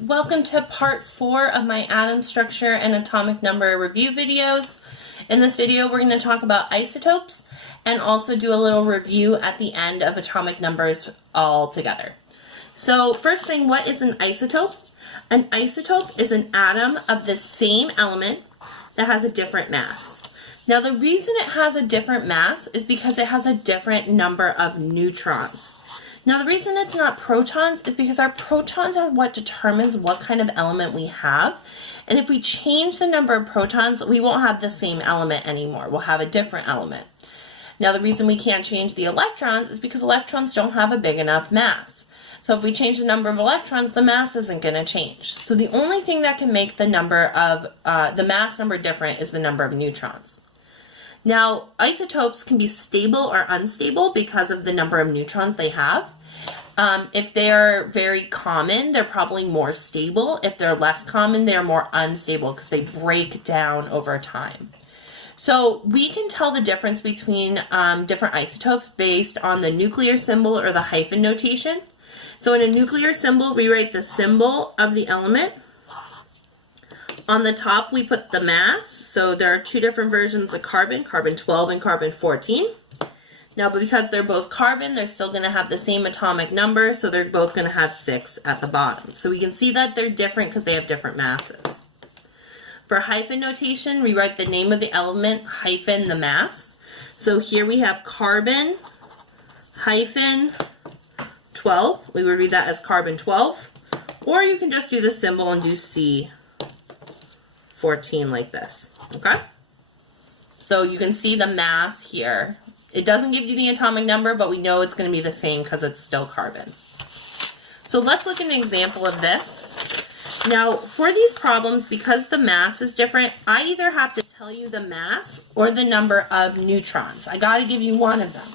Welcome to part 4 of my atom structure and atomic number review videos. In this video we're going to talk about isotopes and also do a little review at the end of atomic numbers all together. So first thing, what is an isotope? An isotope is an atom of the same element that has a different mass. Now the reason it has a different mass is because it has a different number of neutrons. Now the reason it's not protons is because our protons are what determines what kind of element we have. And if we change the number of protons, we won't have the same element anymore. We'll have a different element. Now the reason we can't change the electrons is because electrons don't have a big enough mass. So if we change the number of electrons, the mass isn't going to change. So the only thing that can make the number of the mass number different is the number of neutrons. Now, isotopes can be stable or unstable because of the number of neutrons they have. If they're very common, they're probably more stable. If they're less common, they're more unstable because they break down over time. So we can tell the difference between different isotopes based on the nuclear symbol or the hyphen notation. So in a nuclear symbol, we write the symbol of the element. On the top, we put the mass. So there are two different versions of carbon, carbon 12 and carbon 14. Now, because they're both carbon, they're still going to have the same atomic number, so they're both going to have 6 at the bottom. So we can see that they're different because they have different masses. For hyphen notation, we write the name of the element hyphen the mass. So here we have carbon hyphen 12. We would read that as carbon 12. Or you can just do the symbol and do C 14 like this, okay? So you can see the mass here. It doesn't give you the atomic number, but we know it's going to be the same because it's still carbon. So let's look at an example of this. Now, for these problems, because the mass is different, I either have to tell you the mass or the number of neutrons. I got to give you one of them.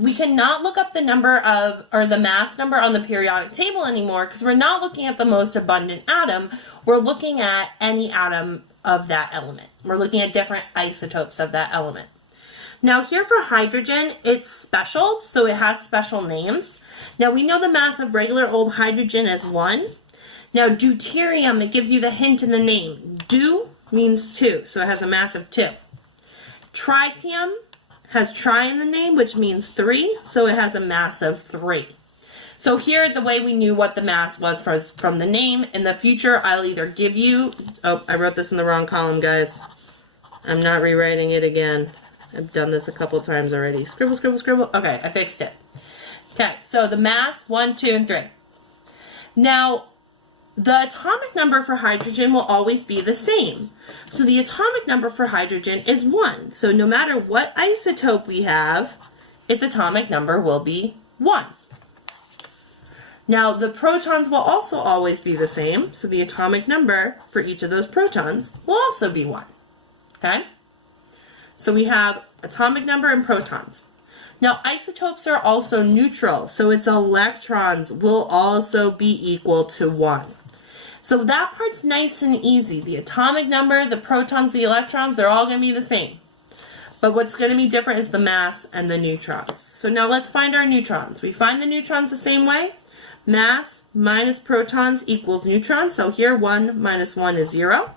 We cannot look up the number of, or the mass number on the periodic table anymore because we're not looking at the most abundant atom. We're looking at any atom of that element. We're looking at different isotopes of that element. Now here for hydrogen, it's special, so it has special names. Now we know the mass of regular old hydrogen as 1. Now deuterium, it gives you the hint in the name. Dew means 2, so it has a mass of 2. Tritium has tri in the name, which means 3, so it has a mass of 3. So here, the way we knew what the mass was from the name, in the future I'll either give you, oh, I wrote this in the wrong column, guys. I'm not rewriting it again. I've done this a couple times already. Scribble, scribble, scribble. Okay, I fixed it. Okay, so the mass, 1, 2, and 3. Now, the atomic number for hydrogen will always be the same. So the atomic number for hydrogen is 1. So no matter what isotope we have, its atomic number will be 1. Now, the protons will also always be the same. So the atomic number for each of those protons will also be 1. Okay? So we have atomic number and protons. Now isotopes are also neutral, so its electrons will also be equal to 1. So that part's nice and easy. The atomic number, the protons, the electrons, they're all going to be the same. But what's going to be different is the mass and the neutrons. So now let's find our neutrons. We find the neutrons the same way. Mass minus protons equals neutrons. So here 1 minus 1 is 0.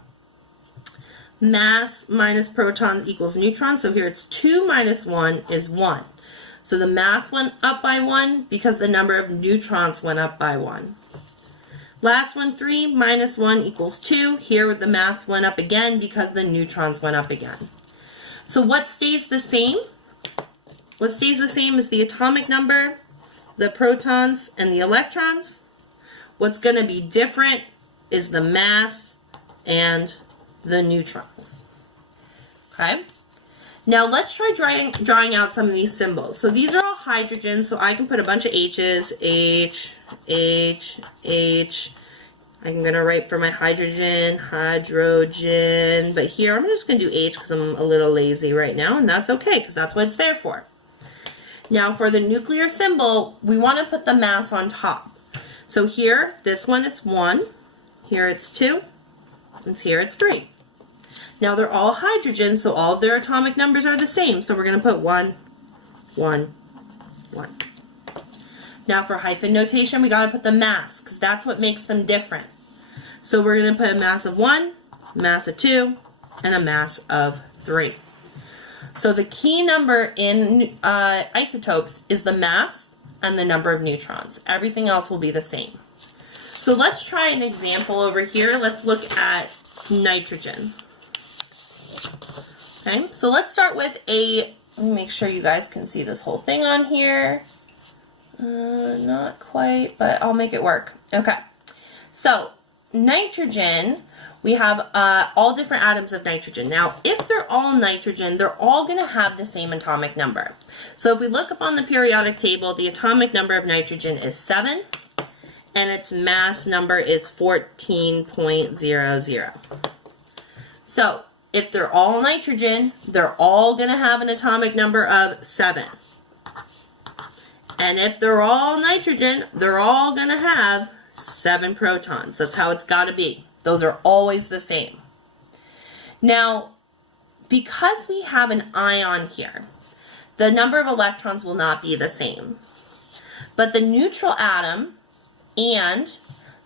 Mass minus protons equals neutrons. So here it's 2 minus 1 is 1. So the mass went up by 1 because the number of neutrons went up by 1. Last one, 3 minus 1 equals 2. Here the mass went up again because the neutrons went up again. So what stays the same? What stays the same is the atomic number, the protons, and the electrons. What's going to be different is the mass and the neutrons. Okay? Now let's try drawing out some of these symbols. So these are all hydrogen, so I can put a bunch of H's. H, H, H. I'm going to write for my hydrogen, hydrogen. But here I'm just going to do H because I'm a little lazy right now, and that's okay because that's what it's there for. Now for the nuclear symbol, we want to put the mass on top. So here, this one it's 1. Here it's 2. And here it's 3. Now they're all hydrogen, so all of their atomic numbers are the same. So we're going to put 1, 1, 1. Now for hyphen notation, we gotta put the mass, because that's what makes them different. So we're gonna put a mass of 1, mass of 2, and a mass of 3. So the key number in isotopes is the mass and the number of neutrons. Everything else will be the same. So let's try an example over here. Let's look at nitrogen. Okay, so let's start with let me make sure you guys can see this whole thing on here. Not quite, but I'll make it work. Okay, so nitrogen, we have all different atoms of nitrogen. Now, if they're all nitrogen, they're all going to have the same atomic number. So if we look up on the periodic table, the atomic number of nitrogen is 7, and its mass number is 14.00. So if they're all nitrogen, they're all going to have an atomic number of 7. And if they're all nitrogen, they're all going to have 7 protons. That's how it's got to be. Those are always the same. Now, because we have an ion here, the number of electrons will not be the same. But the neutral atom and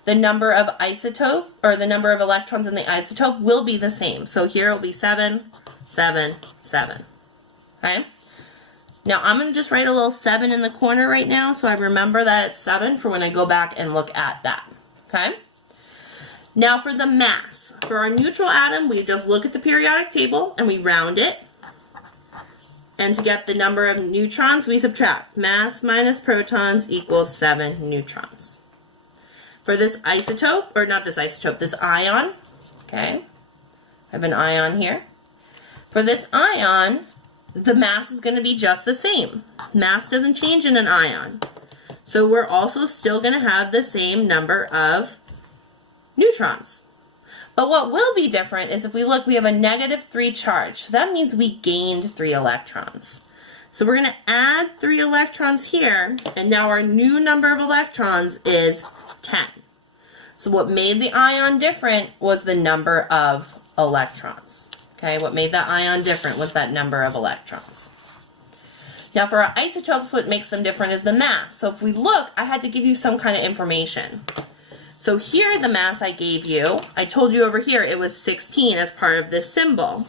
the number of isotope, or the number of electrons in the isotope, will be the same. So here it will be 7, 7, 7. Okay? Now I'm going to just write a little 7 in the corner right now so I remember that it's 7 for when I go back and look at that. Okay? Now for the mass. For our neutral atom, we just look at the periodic table and we round it. And to get the number of neutrons, we subtract. Mass minus protons equals 7 neutrons. For this isotope, or not this isotope, this ion, okay, I have an ion here. For this ion, the mass is going to be just the same. Mass doesn't change in an ion. So we're also still going to have the same number of neutrons. But what will be different is if we look, we have a -3 charge. So that means we gained 3 electrons. So we're going to add 3 electrons here, and now our new number of electrons is 10. So what made the ion different was the number of electrons. Okay, what made that ion different was that number of electrons. Now for our isotopes, what makes them different is the mass. So if we look, I had to give you some kind of information. So here the mass I gave you, I told you over here it was 16 as part of this symbol.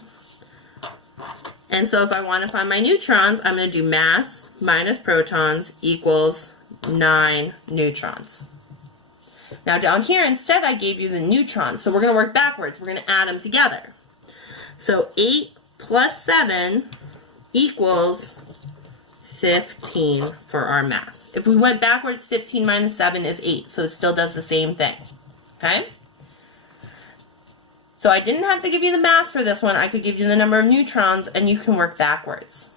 And so if I want to find my neutrons, I'm going to do mass minus protons equals 9 neutrons. Now down here, instead I gave you the neutrons. So we're going to work backwards. We're going to add them together. So 8 plus 7 equals 15 for our mass. If we went backwards, 15 minus 7 is 8, so it still does the same thing. Okay? So I didn't have to give you the mass for this one. I could give you the number of neutrons, and you can work backwards.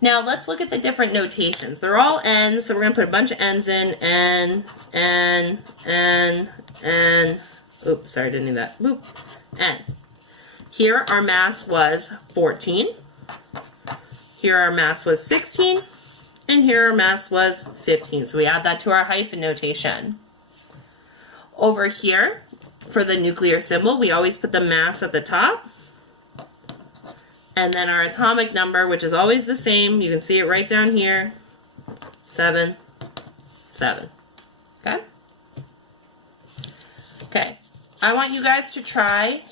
Now let's look at the different notations. They're all n's, so we're going to put a bunch of n's in. N. Oops, sorry, I didn't do that. Boop. N. Here our mass was 14. Here our mass was 16. And here our mass was 15. So we add that to our hyphen notation. Over here, for the nuclear symbol, we always put the mass at the top. And then our atomic number, which is always the same, you can see it right down here, 7, 7. Okay? Okay. I want you guys to try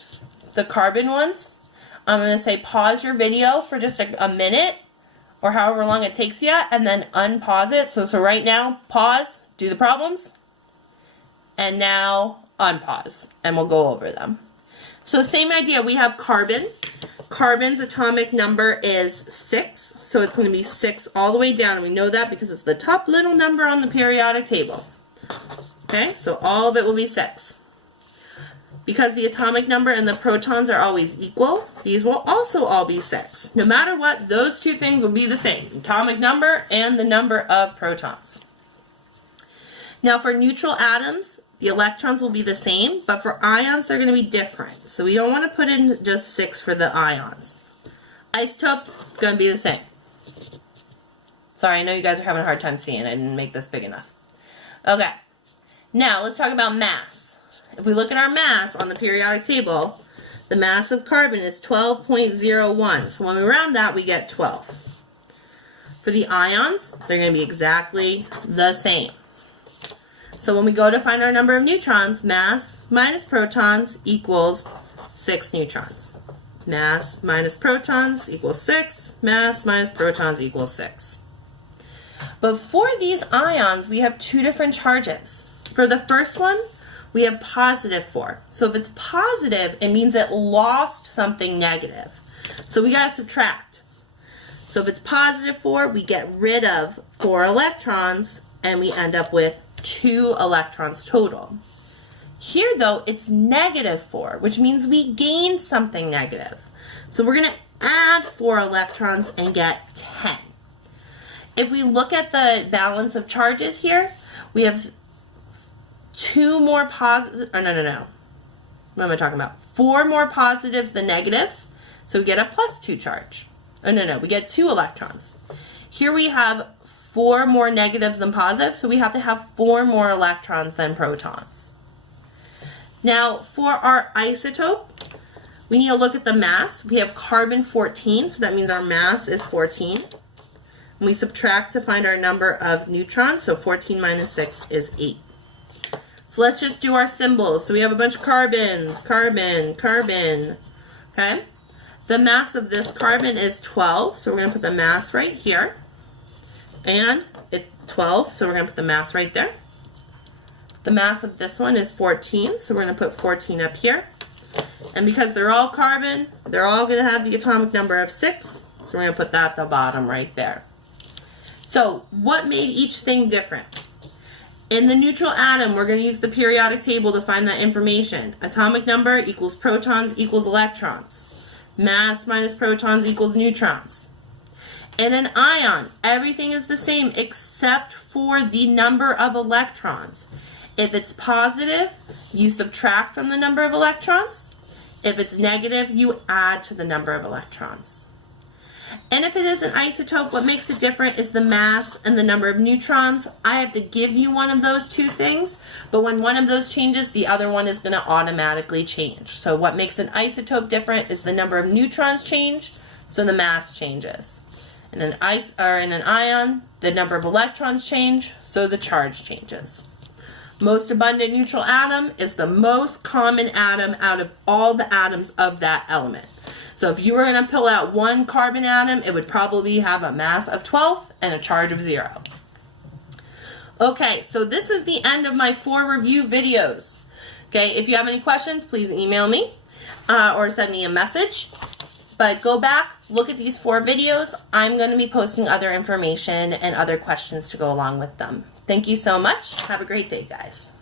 the carbon ones. I'm going to say pause your video for just a minute or however long it takes you, and then unpause it. So right now, pause, do the problems, and now unpause, and we'll go over them. So same idea, we have carbon. Carbon's atomic number is 6, so it's going to be 6 all the way down, and we know that because it's the top little number on the periodic table. Okay, so all of it will be 6. Because the atomic number and the protons are always equal, these will also all be 6. No matter what, those two things will be the same, atomic number and the number of protons. Now for neutral atoms, the electrons will be the same, but for ions, they're going to be different. So we don't want to put in just 6 for the ions. Isotopes, going to be the same. Sorry, I know you guys are having a hard time seeing. I didn't make this big enough. Okay, now let's talk about mass. If we look at our mass on the periodic table, the mass of carbon is 12.01. So when we round that, we get 12. For the ions, they're going to be exactly the same. So when we go to find our number of neutrons, mass minus protons equals 6 neutrons. Mass minus protons equals 6. Mass minus protons equals 6. But for these ions, we have two different charges. For the first one, we have positive 4. So if it's positive, it means it lost something negative. So we got to subtract. So if it's positive 4, we get rid of 4 electrons, and we end up with 2 electrons total. Here, though, it's negative 4, which means we gained something negative. So we're going to add 4 electrons and get 10. If we look at the balance of charges here, we have 2 more positives. Oh, no. What am I talking about? 4 more positives than negatives. So we get a plus 2 charge. Oh, no. We get 2 electrons. Here we have 4 more negatives than positives, so we have to have 4 more electrons than protons. Now, for our isotope, we need to look at the mass. We have carbon 14, so that means our mass is 14. And we subtract to find our number of neutrons, so 14 minus 6 is 8. So let's just do our symbols. So we have a bunch of carbons, carbon, carbon, okay? The mass of this carbon is 12, so we're going to put the mass right here. And it's 12, so we're going to put the mass right there. The mass of this one is 14, so we're going to put 14 up here. And because they're all carbon, they're all going to have the atomic number of 6, so we're going to put that at the bottom right there. So what made each thing different? In the neutral atom, we're going to use the periodic table to find that information. Atomic number equals protons equals electrons. Mass minus protons equals neutrons. In an ion, everything is the same except for the number of electrons. If it's positive, you subtract from the number of electrons. If it's negative, you add to the number of electrons. And if it is an isotope, what makes it different is the mass and the number of neutrons. I have to give you one of those two things, but when one of those changes, the other one is going to automatically change. So what makes an isotope different is the number of neutrons change, so the mass changes. In an ion, the number of electrons change, so the charge changes. Most abundant neutral atom is the most common atom out of all the atoms of that element. So if you were going to pull out one carbon atom, it would probably have a mass of 12 and a charge of 0. Okay, so this is the end of my 4 review videos. Okay, if you have any questions, please email me or send me a message. But go back, look at these 4 videos. I'm going to be posting other information and other questions to go along with them. Thank you so much. Have a great day, guys.